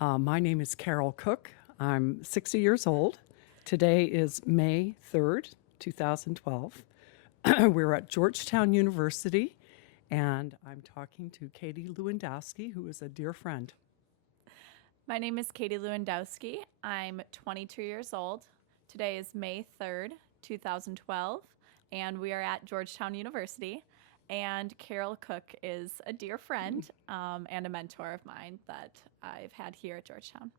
My name is Carol Cook. I'm 60 years old. Today is May 3rd, 2012. We're at Georgetown University, and I'm talking to Katie Lewandowski, who is a dear friend. My name is Katie Lewandowski. I'm 22 years old. Today is May 3rd, 2012, and we are at Georgetown University. And Carol Cook is a dear friend and a mentor of mine that I've had here at Georgetown.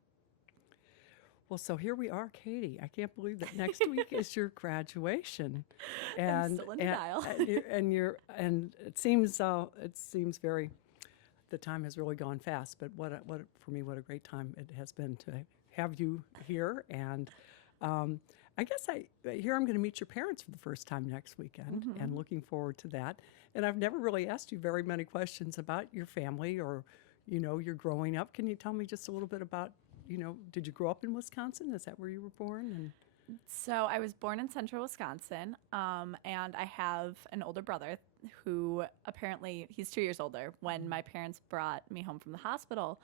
Well, so here we are, Katie. I can't believe that next week is your graduation, I'm still in denial. and it seems very. The time has really gone fast, but what a great time it has been to have you here. And I guess I'm going to meet your parents for the first time next weekend, and looking forward to that. And I've never really asked you very many questions about your family or, your growing up. Can you tell me just a little bit about, did you grow up in Wisconsin? Is that where you were born? And So I was born in central Wisconsin, and I have an older brother who apparently he's 2 years older. When my parents brought me home from the hospital,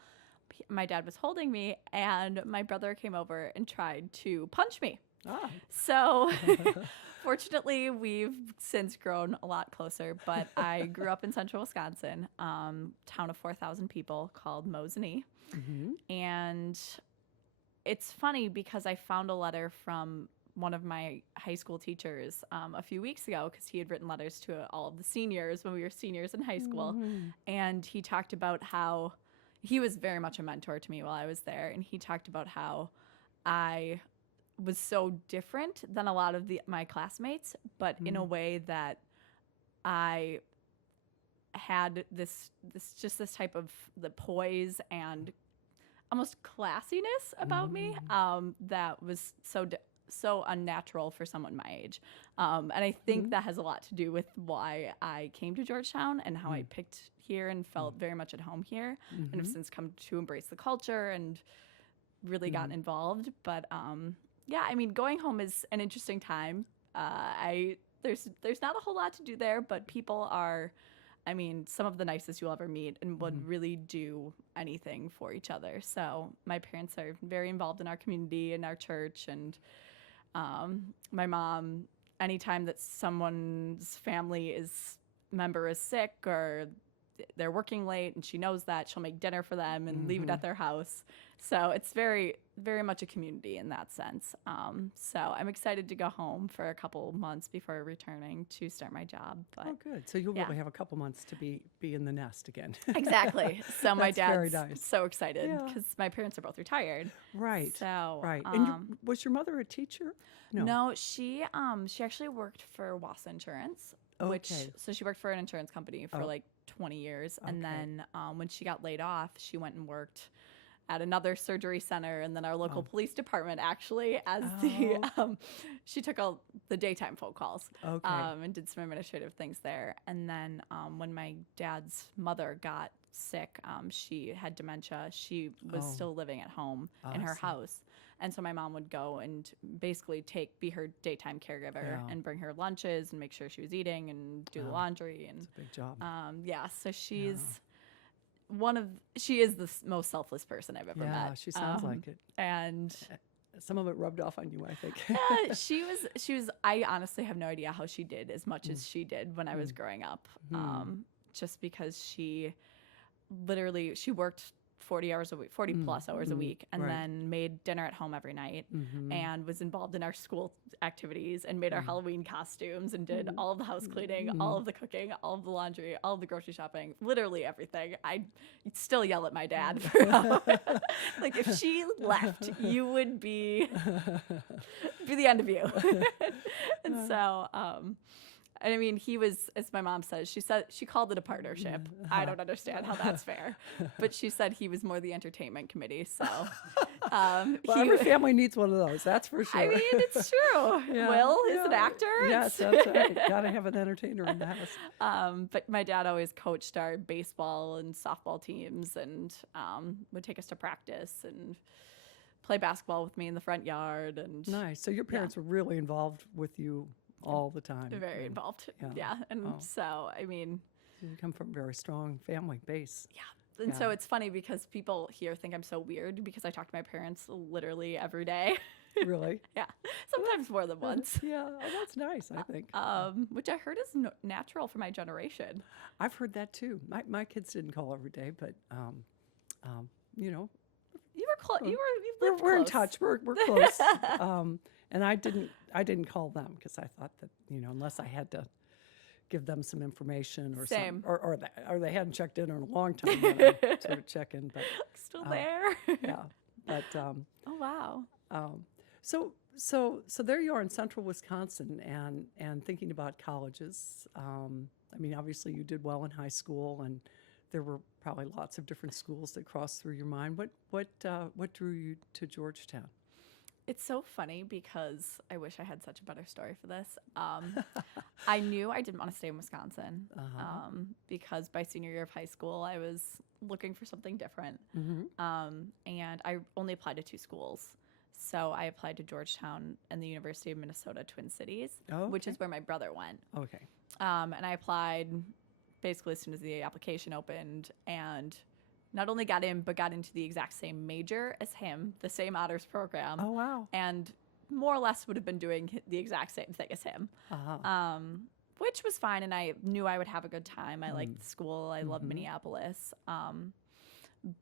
my dad was holding me, and my brother came over and tried to punch me. ah, So fortunately, we've since grown a lot closer, but I grew up in central Wisconsin, town of 4,000 people called Mosinee. And it's funny because I found a letter from one of my high school teachers a few weeks ago, because he had written letters to all of the seniors when we were seniors in high school. And he talked about how he was very much a mentor to me while I was there. And he talked about how I was so different than a lot of my classmates, but in a way that I had this type of the poise and almost classiness about me that was so unnatural for someone my age. And I think that has a lot to do with why I came to Georgetown and how I picked here and felt very much at home here, and have since come to embrace the culture and really gotten involved. But yeah, I mean, going home is an interesting time. There's not a whole lot to do there, but people are, I mean, some of the nicest you'll ever meet, and would really do anything for each other. So my parents are very involved in our community and our church, and my mom, anytime that someone's family member is sick or they're working late and she knows that, she'll make dinner for them and leave it at their house. So it's very, very much a community in that sense. So I'm excited to go home for a couple months before returning to start my job. But oh, good. So you'll really have a couple months to be in the nest again. Exactly. So my That's very dad's nice. so excited because my parents are both retired. Right. So right. And was your mother a teacher? No, she actually worked for Wassa Insurance, so she worked for an insurance company for like 20 years. And then when she got laid off, she went and worked at another surgery center, and then our local police department actually as she took all the daytime phone calls and did some administrative things there. And then when my dad's mother got sick, she had dementia. She was still living at home in her house. And so my mom would go and basically be her daytime caregiver and bring her lunches and make sure she was eating and do the laundry. And it's a big job. So she is the most selfless person I've ever met. Yeah, she sounds like it. And some of it rubbed off on you, I think. she was, I honestly have no idea how she did as much as she did when I was growing up. Just because she worked 40 plus hours a week, and then made dinner at home every night, and was involved in our school activities and made our Halloween costumes and did all of the house cleaning, all of the cooking, all of the laundry, all of the grocery shopping, literally everything. I still yell at my dad for like, if she left, you would be the end of you. And so and I mean, he was, as my mom says, she called it a partnership. I don't understand how that's fair. But she said he was more the entertainment committee. So well, every family needs one of those, that's for sure. I mean, it's true. Will is an actor. Yes, that's right. Got to have an entertainer in the house. But my dad always coached our baseball and softball teams, and would take us to practice and play basketball with me in the front yard. And nice. So your parents were really involved with you all the time. Very involved. Yeah. And so, I mean, you come from a very strong family base. Yeah. And Yeah. so it's funny because people here think I'm so weird because I talk to my parents literally every day. Really? Yeah, sometimes more than once. Yeah. Oh, that's nice, I think. Which I heard is natural for my generation. I've heard that too. My kids didn't call every day, but, you know, You were close. You we're, lived we're in close. touch. We're close. And I didn't call them because I thought that, unless I had to give them some information or Same. something, or they hadn't checked in a long time, then I'd sort of check in. But Still there. yeah, but Oh wow. so there you are in central Wisconsin, and thinking about colleges. I mean, obviously you did well in high school, and there were probably lots of different schools that crossed through your mind. What drew you to Georgetown? It's so funny because I wish I had such a better story for this. I knew I didn't want to stay in Wisconsin because by senior year of high school, I was looking for something different. And I only applied to 2 schools. So I applied to Georgetown and the University of Minnesota Twin Cities, which is where my brother went. Okay. And I applied basically as soon as the application opened, and not only got in, but got into the exact same major as him, the same honors program. Oh, wow. And more or less would have been doing the exact same thing as him, which was fine. And I knew I would have a good time. I liked the school. I love Minneapolis.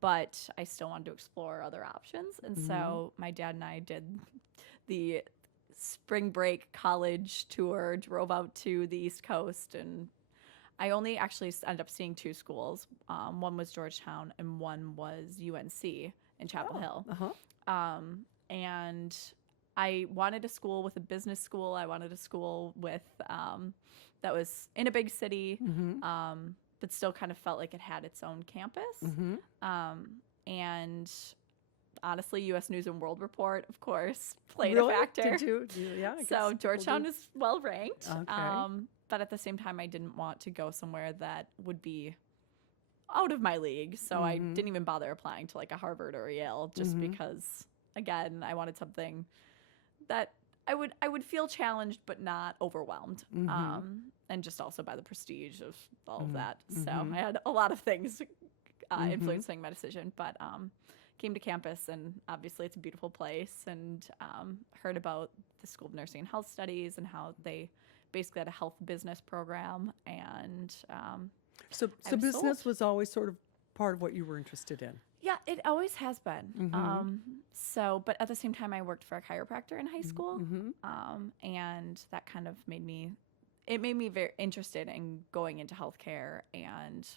But I still wanted to explore other options. And so my dad and I did the spring break college tour, drove out to the East Coast, and I only actually ended up seeing 2 schools. One was Georgetown and one was UNC in Chapel Hill. And I wanted a school with a business school. I wanted a school with that was in a big city, but still kind of felt like it had its own campus. And honestly, U.S. News and World Report, of course, played a factor. Did you? Yeah. I So guess Georgetown people is well ranked. Okay. But at the same time, I didn't want to go somewhere that would be out of my league. So I didn't even bother applying to like a Harvard or a Yale, just because, again, I wanted something that I would feel challenged but not overwhelmed. And just also by the prestige of all of that. So I had a lot of things influencing my decision, but came to campus, and obviously it's a beautiful place, and heard about the School of Nursing and Health Studies and how they basically had a health business program. And So was business sold. was always sort of part of what you were interested in. yeah, it always has been. But at the same time, I worked for a chiropractor in high school, and that kind of made me very interested in going into healthcare and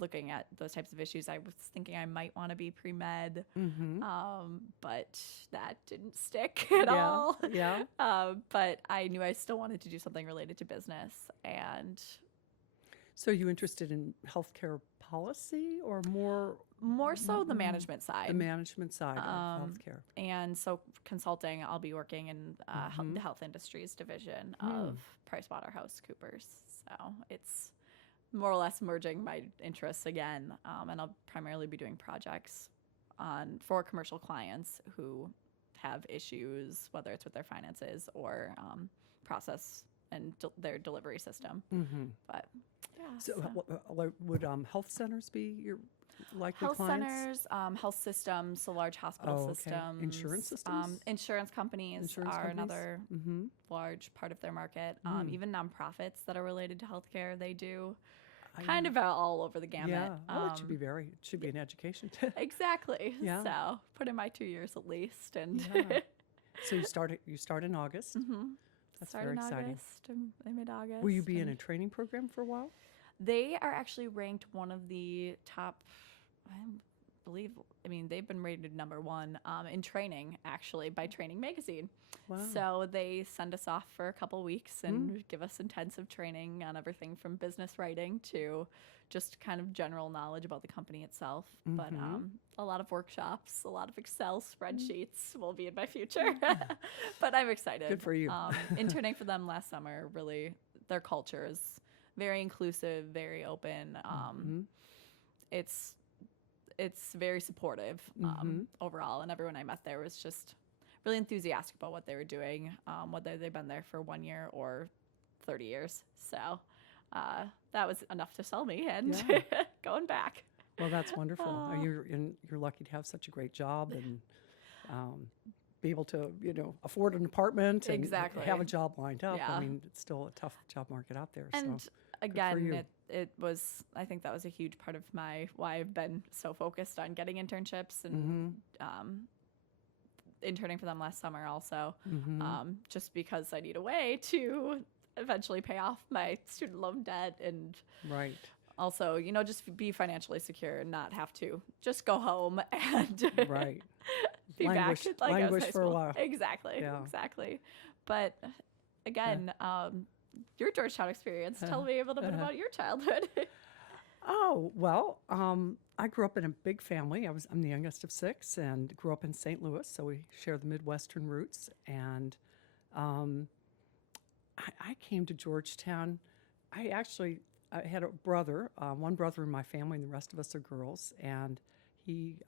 looking at those types of issues. I was thinking I might want to be pre-med, but that didn't stick at all. Yeah. But I knew I still wanted to do something related to business. And So you interested in healthcare policy or more so the management side. the management side of healthcare? And so consulting, I'll be working in the health industries division of PricewaterhouseCoopers. So it's more or less merging my interests again. And I'll primarily be doing projects for commercial clients who have issues, whether it's with their finances or process and their delivery system. But yeah. So would health centers be your likely Health clients? centers, health systems, so large hospital systems. Insurance systems? Insurance companies Insurance are companies? another large part of their market. Even nonprofits that are related to healthcare, they do kind of all over the gamut. Yeah, well, it should be an education. Exactly. Yeah. So put in my 2 years at least. And Yeah. So you start in August. That's start very in exciting. August, mid-August. Will you be in and a training program for a while? They are actually ranked one of the top, they've been rated #1 in training, actually, by Training Magazine. Wow. So they send us off for a couple weeks and give us intensive training on everything from business writing to just kind of general knowledge about the company itself. But a lot of workshops, a lot of Excel spreadsheets will be in my future. But I'm excited. Good for you. Interning for them last summer, really, their culture is very inclusive, very open. It's very supportive overall, and everyone I met there was just really enthusiastic about what they were doing, whether they've been there for 1 year or 30 years. So that was enough to sell me and going back. Well, that's wonderful. You're lucky to have such a great job and be able to, afford an apartment and Exactly. have a job lined up. Yeah. I mean, it's still a tough job market out there. And so again, it was, I think that was a huge part of why I've been so focused on getting internships and interning for them last summer also, just because I need a way to eventually pay off my student loan debt and right. also, just be financially secure and not have to just go home and Right. be Languish- back like I was languish high for a school. while. Exactly. Yeah. Exactly. But again, your Georgetown experience. Tell me a little bit about your childhood. Oh, well, I grew up in a big family. I'm the youngest of 6 and grew up in St. Louis, so we share the Midwestern roots. And I came to Georgetown. I had a brother, one brother in my family, and the rest of us are girls. And he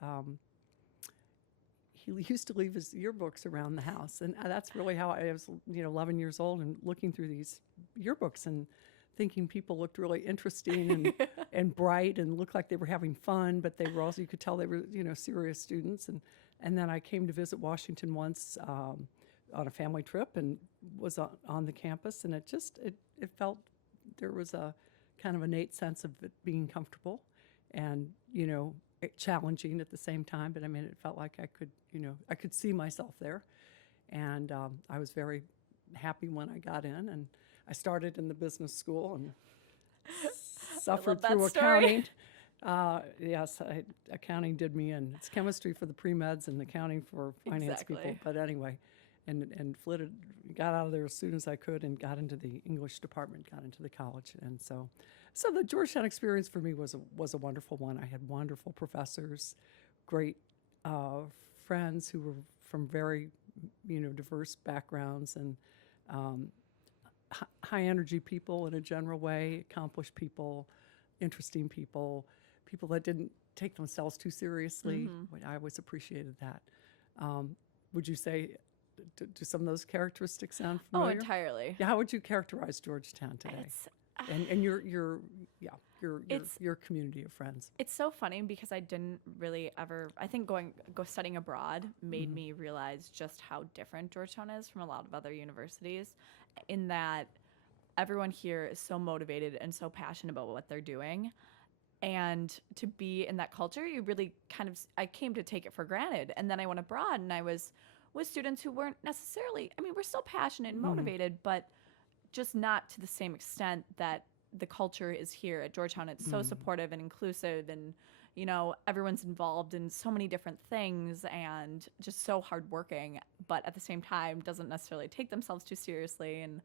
used to leave his yearbooks around the house, and that's really how I was, 11 years old and looking through these yearbooks and thinking people looked really interesting and bright and looked like they were having fun, but they were also, you could tell they were, serious students. And then I came to visit Washington once on a family trip and was on the campus, and it felt there was a kind of innate sense of it being comfortable and, challenging at the same time. But I mean, it felt like I could see myself there. And I was very happy when I got in, and I started in the business school and suffered through accounting. Yes, accounting did me in. It's chemistry for the pre-meds and accounting for finance people. But anyway, and got out of there as soon as I could and got into the English department, got into the college. And so the Georgetown experience for me was a wonderful one. I had wonderful professors, great friends who were from very, diverse backgrounds, and high energy people in a general way, accomplished people, interesting people, people that didn't take themselves too seriously. I always appreciated that. Would you say, do some of those characteristics sound familiar? Oh, entirely. Yeah, how would you characterize Georgetown today? And your community of friends. It's so funny because I didn't really ever. I think studying abroad made me realize just how different Georgetown is from a lot of other universities, in that everyone here is so motivated and so passionate about what they're doing. And to be in that culture, you really I came to take it for granted. And then I went abroad and I was with students who weren't necessarily, we're still passionate and motivated, but just not to the same extent that the culture is here at Georgetown. It's so supportive and inclusive, and, everyone's involved in so many different things and just so hardworking, but at the same time doesn't necessarily take themselves too seriously. And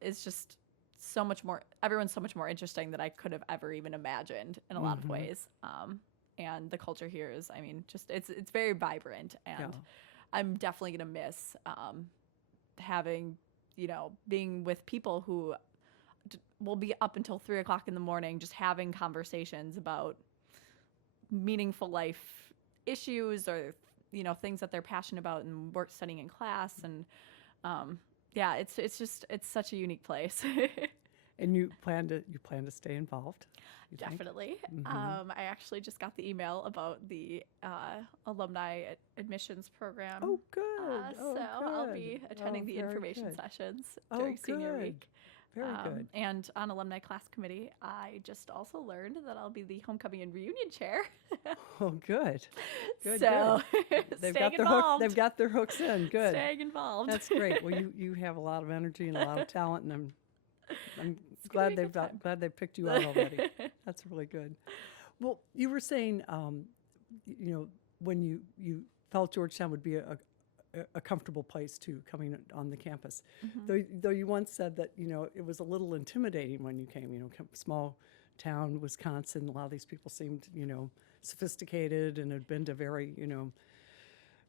it's just so much more, everyone's so much more interesting than I could have ever even imagined in a lot of ways. And the culture here is, it's very vibrant, and I'm definitely going to miss having, being with people who will be up until 3 o'clock in the morning, just having conversations about meaningful life issues or, things that they're passionate about and studying in class. And it's such a unique place. And you plan to stay involved? Definitely. I actually just got the email about the alumni admissions program. Oh, good. So I'll be attending the information sessions during senior week. Very good. And on alumni class committee, I just also learned that I'll be the homecoming and reunion chair. Oh, good. Good. So good. They've got their hooks in. Good. Staying involved. That's great. Well, you have a lot of energy and a lot of talent, and I'm glad they've picked you out already. That's really good. Well, you were saying, when you felt Georgetown would be a comfortable place to coming on the campus, though you once said that it was a little intimidating when you came. Small town Wisconsin. A lot of these people seemed sophisticated and had been to very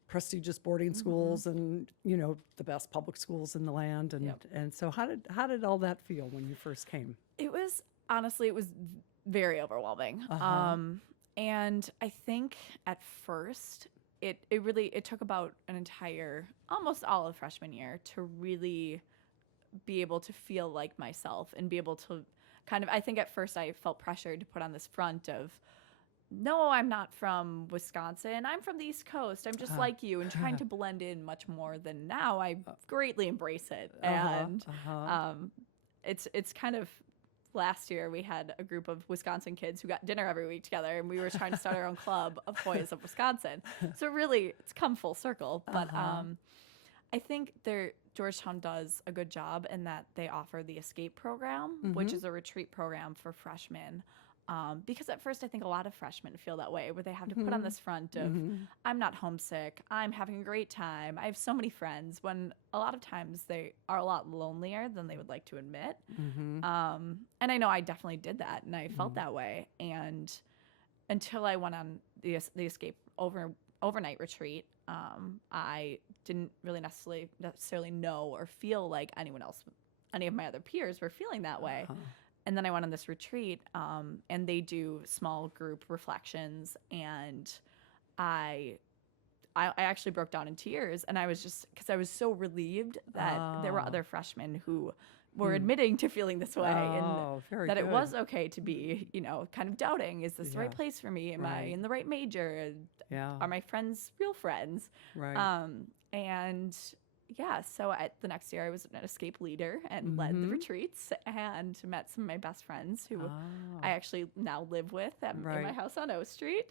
prestigious boarding schools and the best public schools in the land. And so how did all that feel when you first came? It was very overwhelming. And I think at first it took about an entire, almost all of freshman year to really be able to feel like myself and be able to I think at first I felt pressured to put on this front of, no, I'm not from Wisconsin. I'm from the East Coast. I'm just like you, and trying to blend in much more than now. I greatly embrace it. And it's kind of, last year we had a group of Wisconsin kids who got dinner every week together, and we were trying to start our own club of Hoyas of Wisconsin. So really, it's come full circle. But I think Georgetown does a good job in that they offer the Escape program, which is a retreat program for freshmen. Because at first I think a lot of freshmen feel that way, where they have to put on this front of, I'm not homesick, I'm having a great time, I have so many friends, when a lot of times they are a lot lonelier than they would like to admit. And I know I definitely did that, and I felt that way. And until I went on the Escape overnight retreat, I didn't really necessarily know or feel like any of my other peers were feeling that way. And then I went on this retreat, and they do small group reflections, and I actually broke down in tears, and I was just, because I was so relieved that there were other freshmen who were admitting to feeling this way, and that it was okay to be, kind of doubting, is this the right place for me? Am I in the right major? Are my friends real friends? And yeah, so the next year I was an Escape leader and led the retreats, and met some of my best friends who I actually now live with in my house on O Street.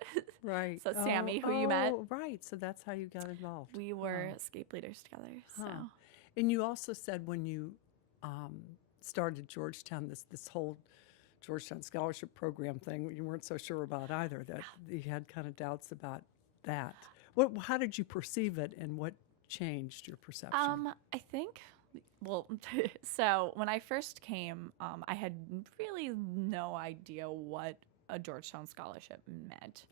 So Sammy, who you met. So that's how you got involved. We were Escape leaders together. So. And you also said when you started Georgetown, this whole Georgetown scholarship program thing, you weren't so sure about either, that you had kind of doubts about that. How did you perceive it, and what changed your perception? I think, so when I first came, I had really no idea what a Georgetown scholarship meant.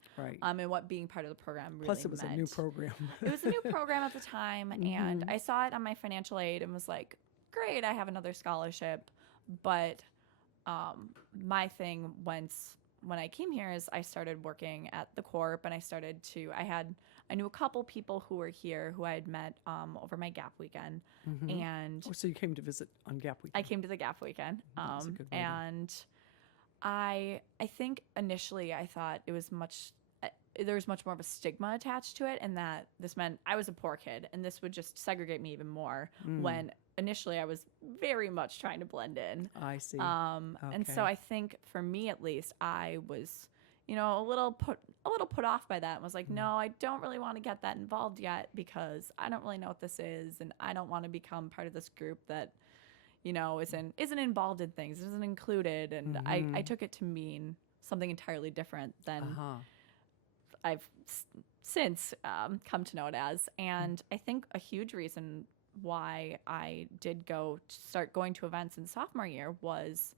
And what being part of the program really meant. Plus, it was a new program. It was a new program at the time, and I saw it on my financial aid and was like, great, I have another scholarship. But my thing when I came here is I started working at the Corp, and I knew a couple people who were here who I had met over my Gap weekend. And so you came to visit on Gap weekend? I came to the Gap weekend. That's a good way and I think initially I thought there was much more of a stigma attached to it, and that this meant I was a poor kid, and this would just segregate me even more, when initially I was very much trying to blend in. I see. And so I think for me, at least, I was, a little put off by that, and was like, no, I don't really want to get that involved yet, because I don't really know what this is, and I don't want to become part of this group that, isn't involved in things, isn't included. And I took it to mean something entirely different than I've since come to know it as. And I think a huge reason why I did start going to events in sophomore year was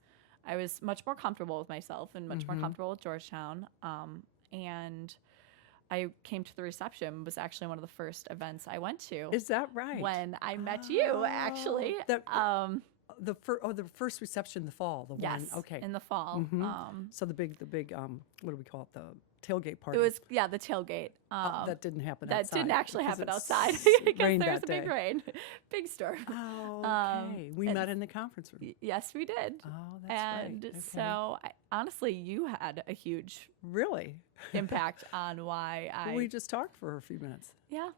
I was much more comfortable with myself and much more comfortable with Georgetown. And I came to the reception, was actually one of the first events I went to. Is that right? When I met you, actually. The first reception in the fall. Yes, in the fall. So the big, what do we call it? The tailgate party. It was, the tailgate. That didn't happen outside. That didn't actually happen outside because there was a big rain, big storm. Oh, okay. We met in the conference room. Yes, we did. Oh, that's right. And so, honestly, you had a huge impact on why I... We just talked for a few minutes. Yeah.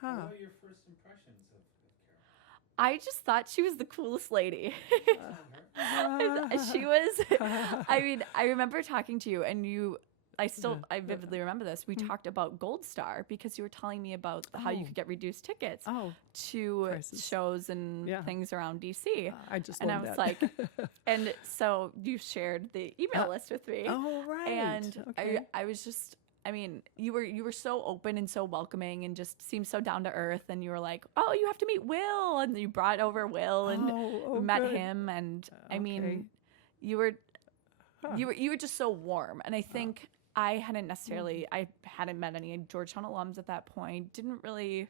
What were your first impressions of Carol? I just thought she was the coolest lady. She was... I remember talking to you, and I vividly remember this. We talked about Gold Star because you were telling me about how you could get reduced tickets to shows and things around DC. I just and learned I was that. like, and so you shared the email list with me. Oh, right. And I was just, you were so open and so welcoming and just seemed so down to earth. And you were like, oh, you have to meet Will, and you brought over Will and met him. And you were just so warm. And I think. I hadn't met any Georgetown alums at that point. Didn't really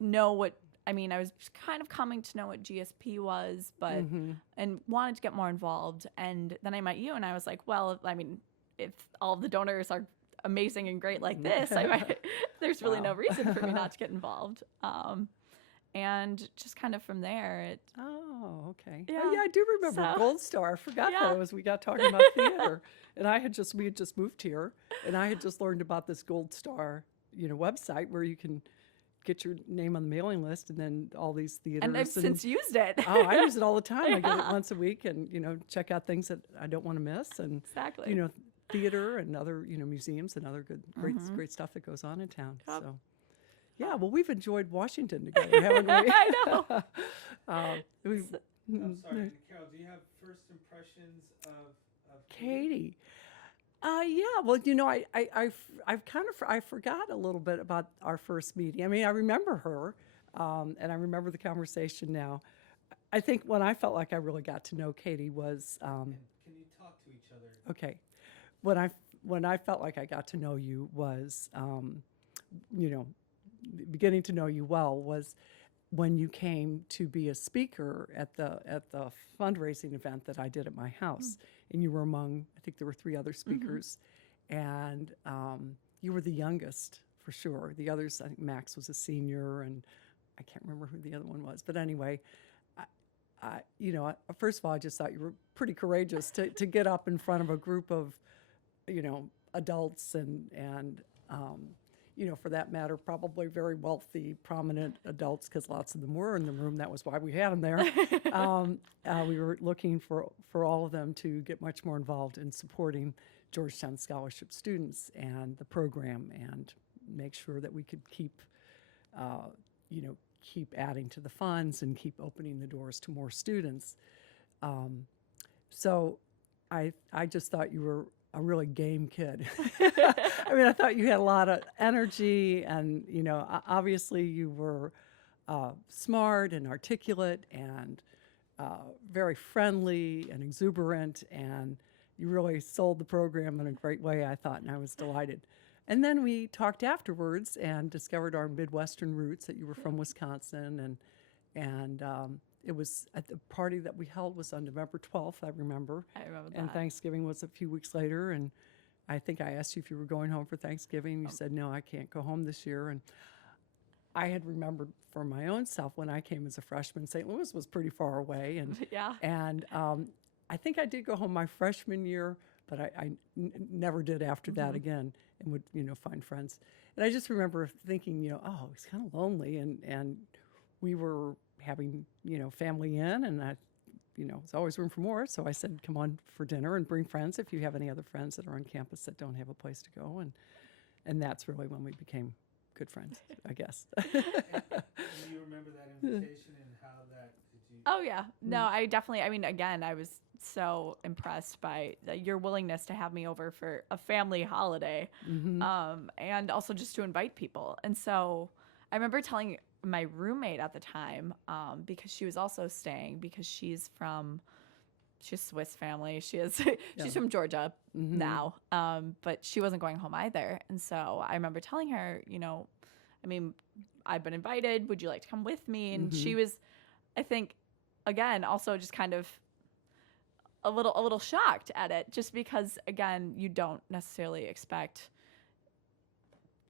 know what, I was kind of coming to know what GSP was, but, and wanted to get more involved. And then I met you, and I was like, well, if all of the donors are amazing and great like this, there's really no reason for me not to get involved. And just kind of from there, Oh, okay. Yeah. Oh, yeah, I do remember So- Gold Star. I forgot Yeah. that we got talking about theater, and we had just moved here, and I had just learned about this Gold Star, website where you can get your name on the mailing list, and then all these theaters. and I've since used it. Oh, I use it all the time. I get it Yeah. once a week, and check out things that I don't want to miss, and Exactly. theater and other museums and other great stuff that goes on in town. Yep. So. Yeah, well, we've enjoyed Washington together, haven't we? I know. We've, I'm sorry, Carol. Do you have first impressions of Katie. Yeah, well, I forgot a little bit about our first meeting. I mean, I remember her, and I remember the conversation now. I think when I felt like I really got to know Katie was Can you talk to each other? okay. When I felt like I got to know you was, beginning to know you well was when you came to be a speaker at the fundraising event that I did at my house, and you were among, I think there were 3 other speakers, and you were the youngest for sure. The others, I think Max was a senior, and I can't remember who the other one was, but anyway, first of all, I just thought you were pretty courageous to get up in front of a group of, adults and for that matter, probably very wealthy, prominent adults, because lots of them were in the room. That was why we had them there. We were looking for all of them to get much more involved in supporting Georgetown scholarship students and the program, and make sure that we could keep adding to the funds and keep opening the doors to more students. So I just thought you were a really game kid. I mean, I thought you had a lot of energy, and obviously you were smart and articulate and very friendly and exuberant, and you really sold the program in a great way, I thought, and I was delighted. And then we talked afterwards and discovered our Midwestern roots, that you were from Wisconsin, and it was at the party that we held was on November 12th, I remember. I remember that. And Thanksgiving was a few weeks later, and I think I asked you if you were going home for Thanksgiving. You said, no, I can't go home this year. And I had remembered for my own self when I came as a freshman, St. Louis was pretty far away. And Yeah. And I think I did go home my freshman year, but I never did after that again, and would, find friends. And I just remember thinking, oh, it's kind of lonely. And we were having, family in, and there's always room for more. So I said, come on for dinner and bring friends if you have any other friends that are on campus that don't have a place to go. And that's really when we became good friends, I guess. And do you remember that invitation and how that did you? Oh yeah. No, I definitely, I mean, again, I was so impressed by your willingness to have me over for a family holiday, and also just to invite people. And so I remember telling my roommate at the time, because she was also staying, because she's Swiss family. She's from Georgia now, but she wasn't going home either. And so I remember telling her, I mean, I've been invited. Would you like to come with me? And she was, I think, again, also just kind of a little shocked at it, just because, again, you don't necessarily expect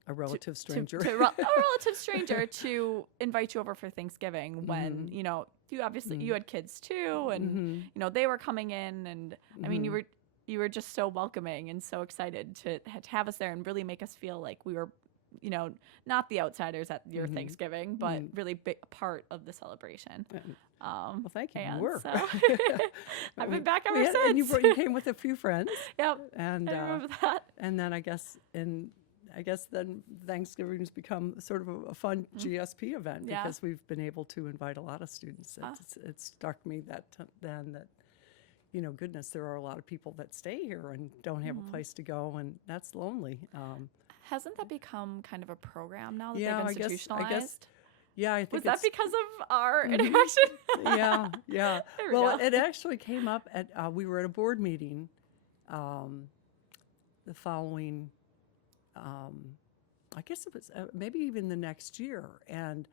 A relative stranger. a relative stranger to invite you over for Thanksgiving when, you obviously, you had kids too, and, they were coming in, and I mean, you were just so welcoming and so excited to have us there and really make us feel like we were, not the outsiders at your Thanksgiving, but really big part of the celebration. Well, thank you. And You were. so I've been back ever since. And you came with a few friends. Yep. And I remember that. And then I guess then Thanksgiving's become sort of a fun GSP event, because we've been able to invite a lot of students. It struck me that goodness, there are a lot of people that stay here and don't have a place to go, and that's lonely. Hasn't that become kind of a program now that Yeah, they've institutionalized? I guess. Yeah, I think Was that because of our interaction? Yeah. There we Well, go. it actually came up at we were at a board meeting the following. I guess it was maybe even the next year, and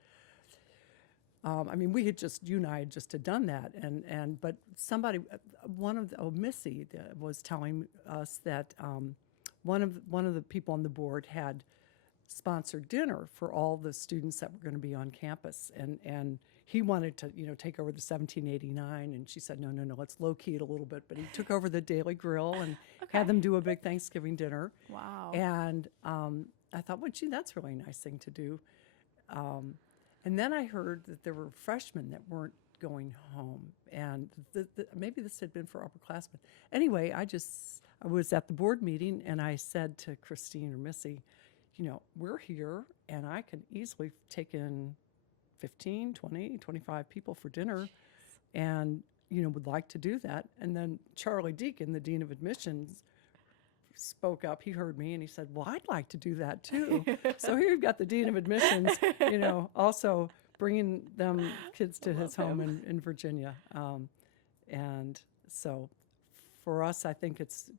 I mean, you and I had just done that, but somebody, Missy was telling us that one of the people on the board had sponsored dinner for all the students that were going to be on campus. And he wanted to, take over the 1789. And she said, no, let's low key it a little bit. But he took over the Daily Grill and had them do a big Thanksgiving dinner. Wow. And I thought, well, gee, that's a really nice thing to do. And then I heard that there were freshmen that weren't going home. And maybe this had been for upperclassmen. Anyway, I was at the board meeting, and I said to Christine or Missy, we're here, and I can easily take in 15, 20, 25 people for dinner, and, would like to do that. And then Charlie Deacon, the Dean of Admissions, spoke up. He heard me, and he said, well, I'd like to do that too. So here you've got the Dean of Admissions, also bringing them kids to his home in Virginia. And so for us, I think it's,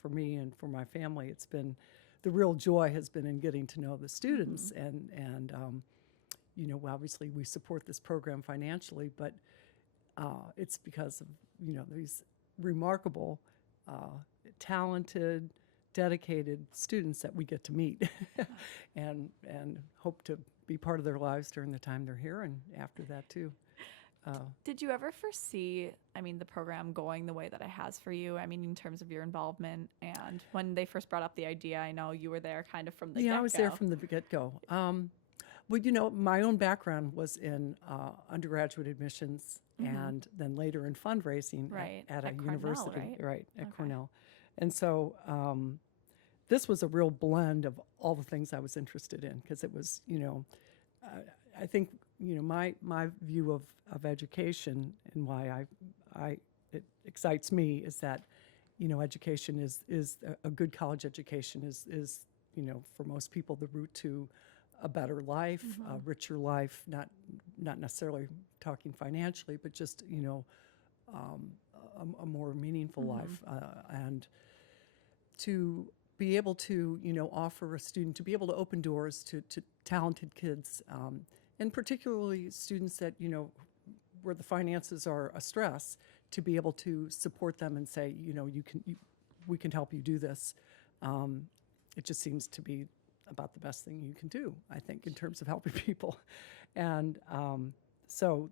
for me and for my family, it's been, the real joy has been in getting to know the students. And obviously we support this program financially, but it's because of, these remarkable, talented, dedicated students that we get to meet and hope to be part of their lives during the time they're here and after that too. Did you ever foresee, the program going the way that it has for you? In terms of your involvement, and when they first brought up the idea, I know you were there kind of from the get-go. Yeah, I was there from the get-go. Well, my own background was in undergraduate admissions and then later in fundraising at a university, Cornell, right? At Cornell. And so this was a real blend of all the things I was interested in, because it was, I think, my view of education and why it excites me is that, education is a good college education is for most people the route to a better life, a richer life, not necessarily talking financially, but just, a more meaningful life. And to be able to, offer a student, to be able to open doors to talented kids, and particularly students that, where the finances are a stress, to be able to support them and say, we can help you do this. It just seems to be about the best thing you can do, I think, in terms of helping people. And so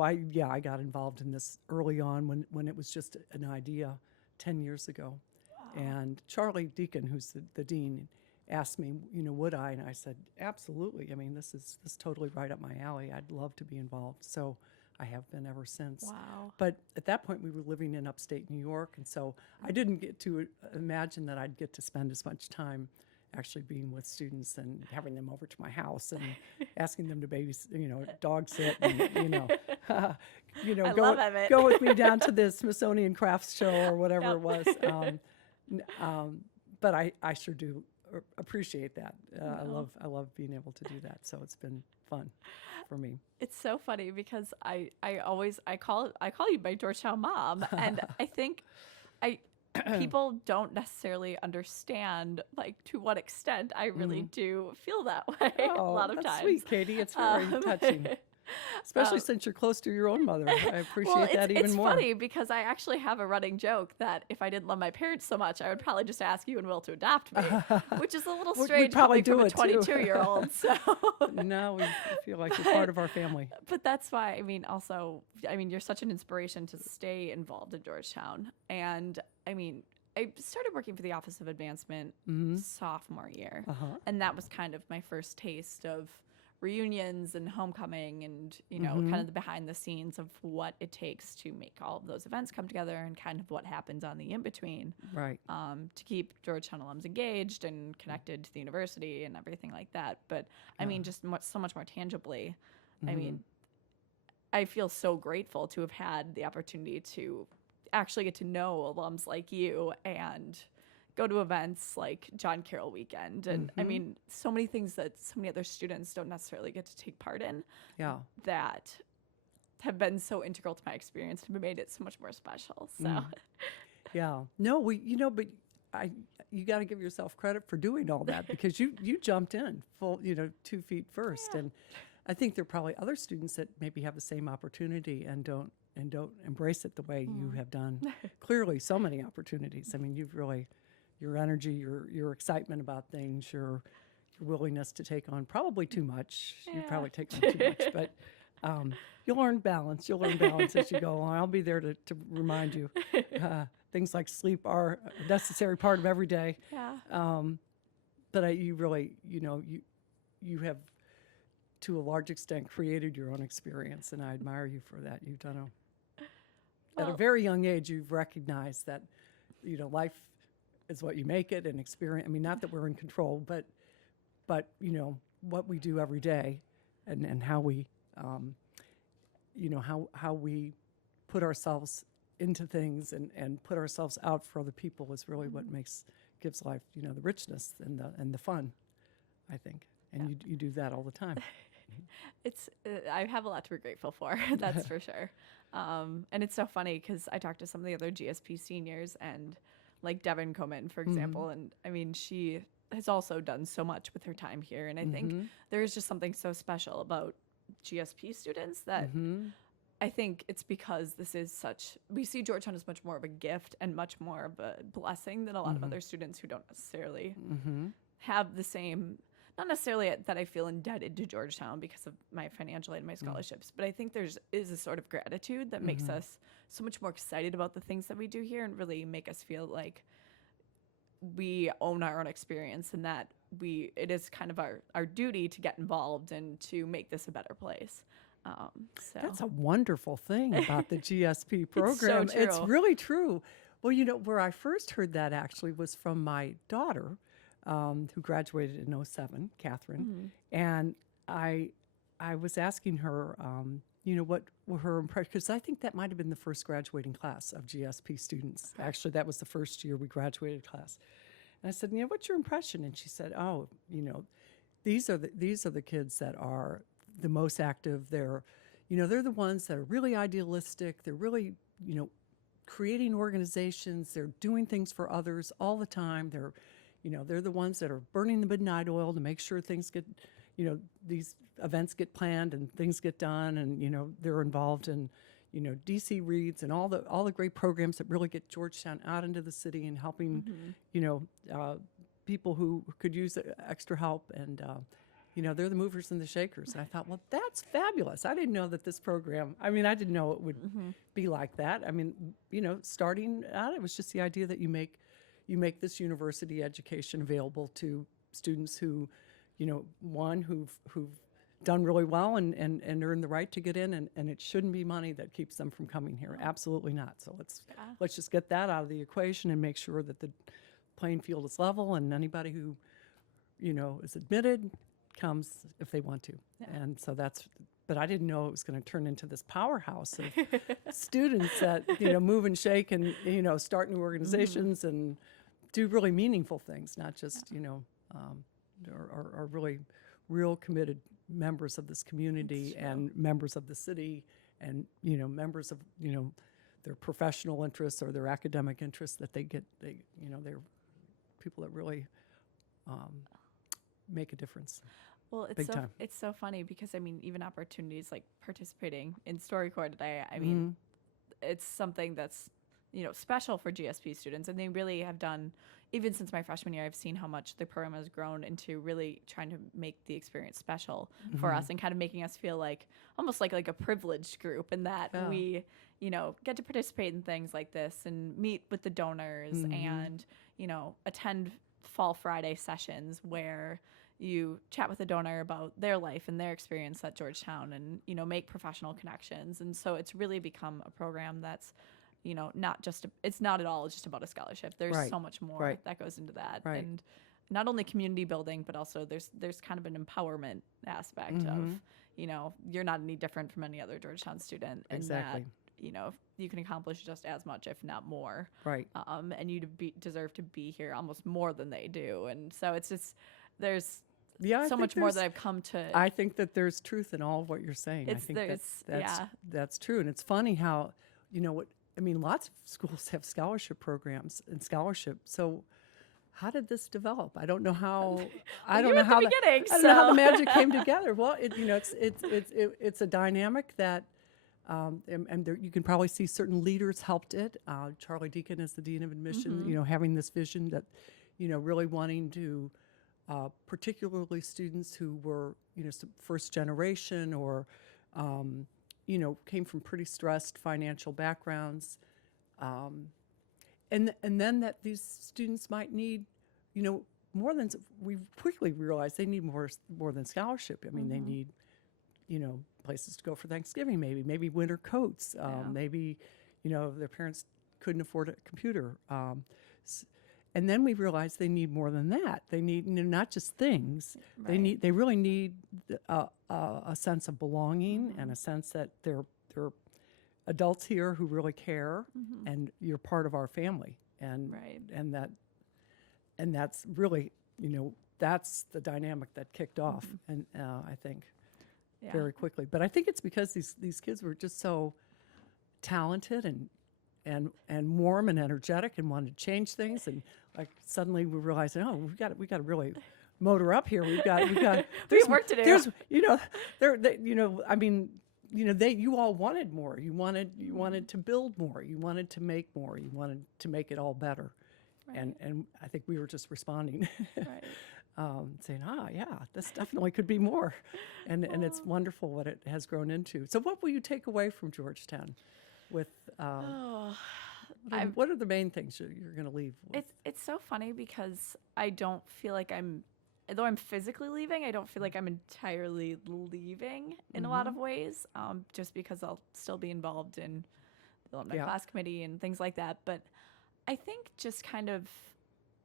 I got involved in this early on when it was just an idea 10 years ago. Wow. And Charlie Deacon, who's the dean, asked me, would I? And I said, absolutely. This is totally right up my alley. I'd love to be involved. So I have been ever since. Wow. But at that point, we were living in upstate New York, and so I didn't get to imagine that I'd get to spend as much time actually being with students and having them over to my house and asking them to dog sit and, go with me down to the Smithsonian Crafts Show or whatever it was. But I sure do appreciate that. I love being able to do that. So it's been fun for me. It's so funny because I call you my Georgetown mom, and I think people don't necessarily understand to what extent I really do feel that way a lot of that's times. Sweet, Katie. It's very touching. Especially since you're close to your own mother. I appreciate that even more. It's funny because I actually have a running joke that if I didn't love my parents so much, I would probably just ask you and Will to adopt me, which is a little strange coming from a 22-year-old. So no, we feel like you're part of our family. But that's why, you're such an inspiration to stay involved in Georgetown. And I started working for the Office of Advancement sophomore year, and that was kind of my first taste of reunions and homecoming and, kind of the behind the scenes of what it takes to make all of those events come together and kind of what happens on the in-between. Right. To keep Georgetown alums engaged and connected to the university and everything like that. But, just so much more tangibly, I feel so grateful to have had the opportunity to actually get to know alums like you and go to events like John Carroll Weekend. And so many things that so many other students don't necessarily get to take part in that have been so integral to my experience and have made it so much more special. So, yeah, no, but you got to give yourself credit for doing all that because you jumped in full, 2 feet first. Yeah. And I think there are probably other students that maybe have the same opportunity and don't embrace it the way you have done. Clearly, so many opportunities. You've really, your energy, your excitement about things, your your willingness to take on probably too much. You Yeah. probably take on too much, but you'll learn balance. You'll learn balance as you go along. I'll be there to remind you. Things like sleep are a necessary part of every day. Yeah. But you really, you have, to a large extent, created your own experience, and I admire you for that. You've done at a Well- very young age, you've recognized that, life is what you make it, and experience. I mean, not that we're in control, but what we do every day, and how we, how we put ourselves into things and put ourselves out for other people is really what gives life, the richness and the fun, I think. And you do that all the time. It's I have a lot to be grateful for, that's for sure. And it's so funny because I talked to some of the other GSP seniors, and like Devin Coman, for example, and I mean, she has also done so much with her time here, and I think there is just something so special about GSP students that I think it's because we see Georgetown as much more of a gift and much more of a blessing than a lot of other students who don't necessarily have the same, not necessarily that I feel indebted to Georgetown because of my financial aid and my scholarships, but I think is a sort of gratitude that makes us so much more excited about the things that we do here and really make us feel like we own our own experience, and that it is kind of our duty to get involved and to make this a better place. So That's a wonderful thing about the GSP program. so It's true. really true. Well, where I first heard that actually was from my daughter, who graduated in 2007, Katherine. And I was asking her, what were her impressions, because I think that might have been the first graduating class of GSP students. Actually, that was the first year we graduated class. And I said, what's your impression? And she said, oh, these are the kids that are the most active. They're the ones that are really idealistic. They're really, creating organizations. They're doing things for others all the time. They're the ones that are burning the midnight oil to make sure things get, these events get planned and things get done. And, they're involved in, DC Reads and all the great programs that really get Georgetown out into the city and helping, people who could use extra help. And, they're the movers and the shakers. And I thought, well, that's fabulous. I didn't know that this program, I didn't know it would be like that. Starting out, it was just the idea that you make this university education available to students who, who've done really well and earn the right to get in, and it shouldn't be money that keeps them from coming here. Absolutely not. So let's just get that out of the equation and make sure that the playing field is level, and anybody who, is admitted comes if they want to. Yeah. And so but I didn't know it was going to turn into this powerhouse of students that, move and shake and, start new organizations and do really meaningful things, not just, are really real committed members of this community and members of the city and, members of, their professional interests or their academic interests that they're people that really make a difference. Well, Big time. it's so funny because even opportunities like participating in StoryCorps today, it's something that's special for GSP students, and they really have done. Even since my freshman year, I've seen how much the program has grown into really trying to make the experience special for us and kind of making us feel like almost like a privileged group, and that we get to participate in things like this and meet with the donors and attend Fall Friday sessions where you chat with a donor about their life and their experience at Georgetown and, make professional connections. And so it's really become a program that's, it's not at all just about a scholarship. There's so much more that goes into that. Right. And not only community building, but also there's kind of an empowerment aspect of, you're not any different from any other Georgetown student. And Exactly. that, you can accomplish just as much, if not more. Right. And you deserve to be here almost more than they do. And so it's just, there's so much more that I've come to. I think that there's truth in all of what you're saying. I think that's true. And it's funny how, lots of schools have scholarship programs and scholarship. So how did this develop? I don't know how. I don't know how the magic came together. Well, it's a dynamic that, and there, you can probably see certain leaders helped it. Charlie Deacon is the dean of admission. Having this vision that, really wanting to particularly students who were, some first generation or, came from pretty stressed financial backgrounds. And then that these students might need, more than, we quickly realized they need more than scholarship. I mean, they need, places to go for Thanksgiving, maybe winter coats, maybe, their parents couldn't afford a computer. And then we realized they need more than that. They need not just things. Right. They really need a sense of belonging and a sense that they're adults here who really care, and you're part of our family. And Right. and that's really, that's the dynamic that kicked off, and I think Yeah. very quickly. But I think it's because these kids were just so talented and warm and energetic and wanted to change things, and like suddenly we realized, oh, we got to really motor up here. We got We have work to do. There's I mean, you all wanted more. You wanted to build more. You wanted to make more. You wanted to make it all better. Right. And I think we were just responding, Right. saying, yeah, this definitely could be more. And it's wonderful what it has grown into. So what will you take away from Georgetown with, what are the main things you're going to leave with? It's so funny because I don't feel like though I'm physically leaving, I don't feel like I'm entirely leaving in a lot of ways, just because I'll still be involved in the alumni class committee and things like that. But I think just kind of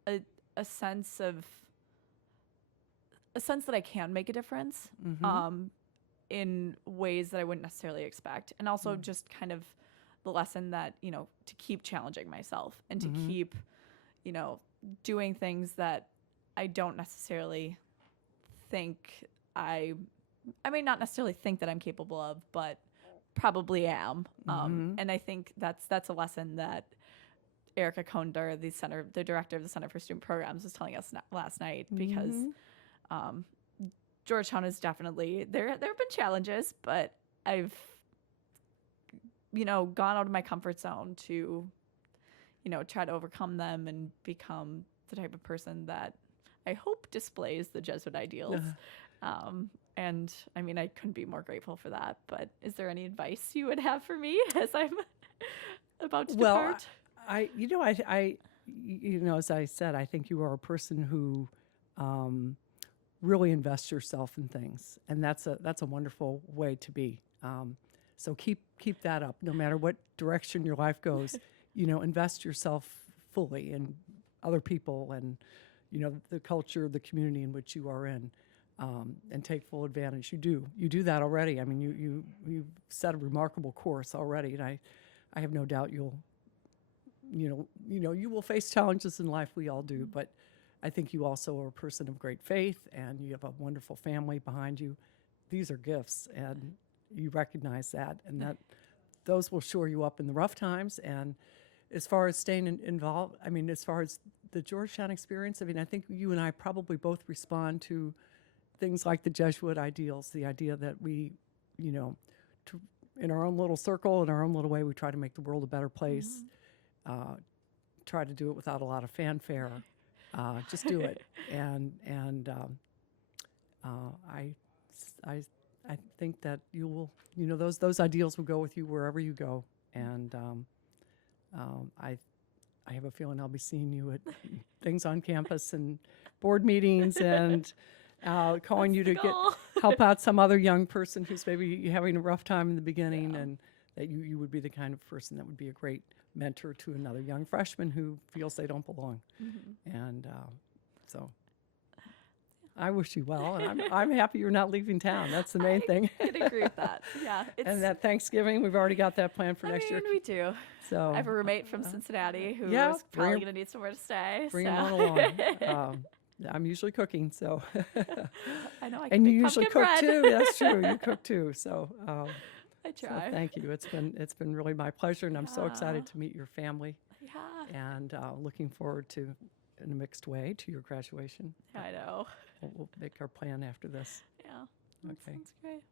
a sense that I can make a difference in ways that I wouldn't necessarily expect. And also just kind of the lesson that, to keep challenging myself and to keep, doing things that I don't necessarily think I may not necessarily think that I'm capable of, but probably am. And I think that's a lesson that Erica Konder, the director of the Center for Student Programs, was telling us last night, because Georgetown is definitely, there have been challenges, but I've, gone out of my comfort zone to, try to overcome them and become the type of person that I hope displays the Jesuit ideals. And I mean, I couldn't be more grateful for that. But is there any advice you would have for me as I'm about to depart? I as I said, I think you are a person who really invests yourself in things, and that's a wonderful way to be. So keep that up, no matter what direction your life goes. Invest yourself fully in other people and the culture, the community in which you are in, and take full advantage. You do that already. I mean, you set a remarkable course already, and I have no doubt you will face challenges in life. We all do, but I think you also are a person of great faith, and you have a wonderful family behind you. These are gifts, and you recognize that, and that those will shore you up in the rough times. And as far as staying involved, I mean, as far as the Georgetown experience, I mean, I think you and I probably both respond to things like the Jesuit ideals, the idea that we, in our own little circle, in our own little way, we try to make the world a better place. Try to do it without a lot of fanfare. Just do it, and I think that you will, those ideals will go with you wherever you go, and I have a feeling I'll be seeing you at things on campus and board meetings, and calling you to help out some other young person who's maybe having a rough time in the beginning, and that you would be the kind of person that would be a great mentor to another young freshman who feels they don't belong. And so I wish you well, and I'm happy you're not leaving town. That's the main thing. I could agree with that. Yeah. And that Thanksgiving, we've already got that planned for next year. We do. So I have a roommate from Cincinnati who yeah, is probably going to need somewhere to stay. Bring him on along. I'm usually cooking, so. I know. I can and you make usually pumpkin cook bread. too. That's true. You cook too. So. I So try. thank you. It's been really my pleasure, and I'm so excited to meet your family. Yeah. And looking forward to, in a mixed way, to your graduation. I know. We'll make our plan after this. Yeah. Okay. Sounds great.